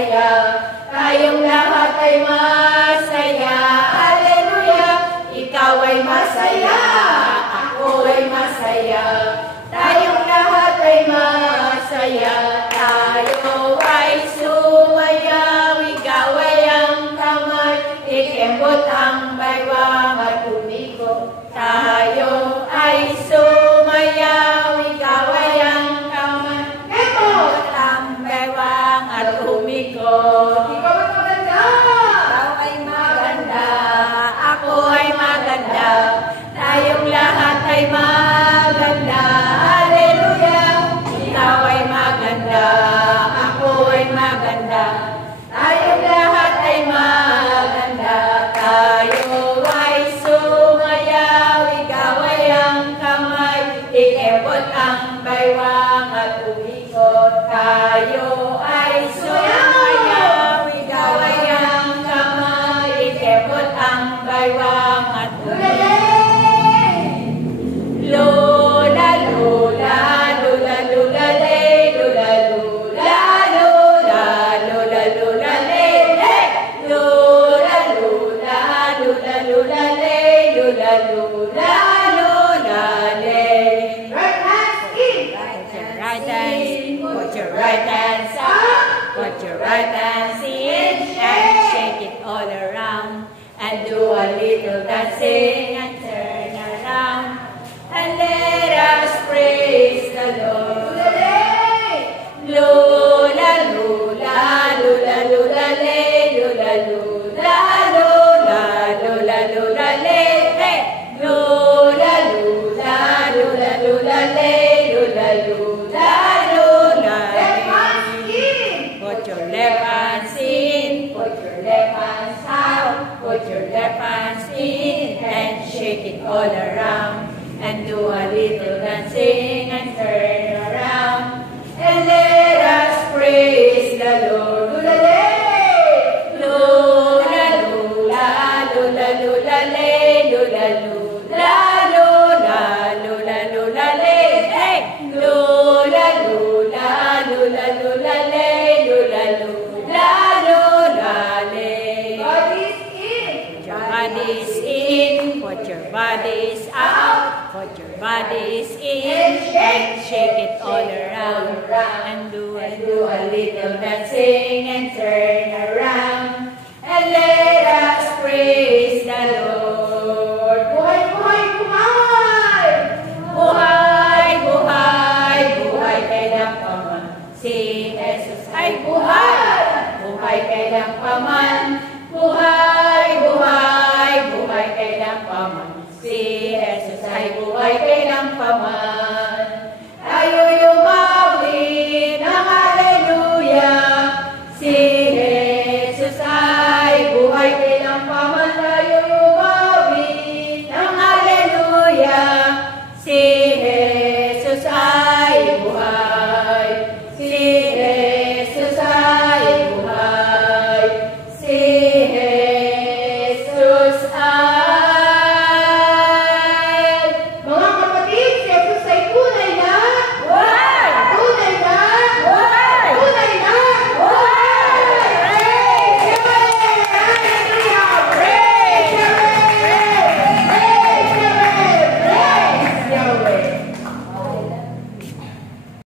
masaya. Tayong lahat ay masaya. Hallelujah! Ikaw ay masaya, ako ay masaya. Tayong lahat ay masaya. Tayo ay sumayaw, ikaw ay ang kamay, ikembot ang baywang at tumiko. Tayo ay sumayaw, ikaw ay ang kamay, ikembot ang baywang at tumiko. Ikaw ay maganda, ikaw ay maganda, ako ay maganda. Tayong lahat ay maganda. Hallelujah! Ikaw ay maganda, ako ay maganda. Tayong lahat ay maganda. Tayo ay sumayaw, ikaw ay ang kamay, ikembot ang baywang at umikot. Tayo ay sumayaw, ikaw ay ang kamay, ikembot ang baywang at umikot. Lola, lola, lola, lola, lay, lola, lola, lola, lola, lola, lay, hey! Lola, lola, lola, lola, lay, lola, lola, lola, lay. Right hands in. Right hands in. Put your right hands up. Put your right hands in and shake it all around. And do a little dancing and turn around. And let us praise the Lord. Lola, lola, lola, lola, lay, lola, lola, lola, lola, lola, lay, hey! Lola, lola, lola, lola, lay, lola, lola, lola, lay. Put your left hands in, put your left hands out, put your left hands in, and shake it all around. And do a little dancing and turn around. And let us praise the Lord. Lola, lola, lola, lola, lola, lay, lola, lola, lola, lola, lola, lay, hey! Lola, lola, lola, lola, lay, lola, lola, lola, lay. Body's in. Put your bodies in. Put your bodies out. Put your bodies in and shake it all around. And do a little dancing and turn around. And let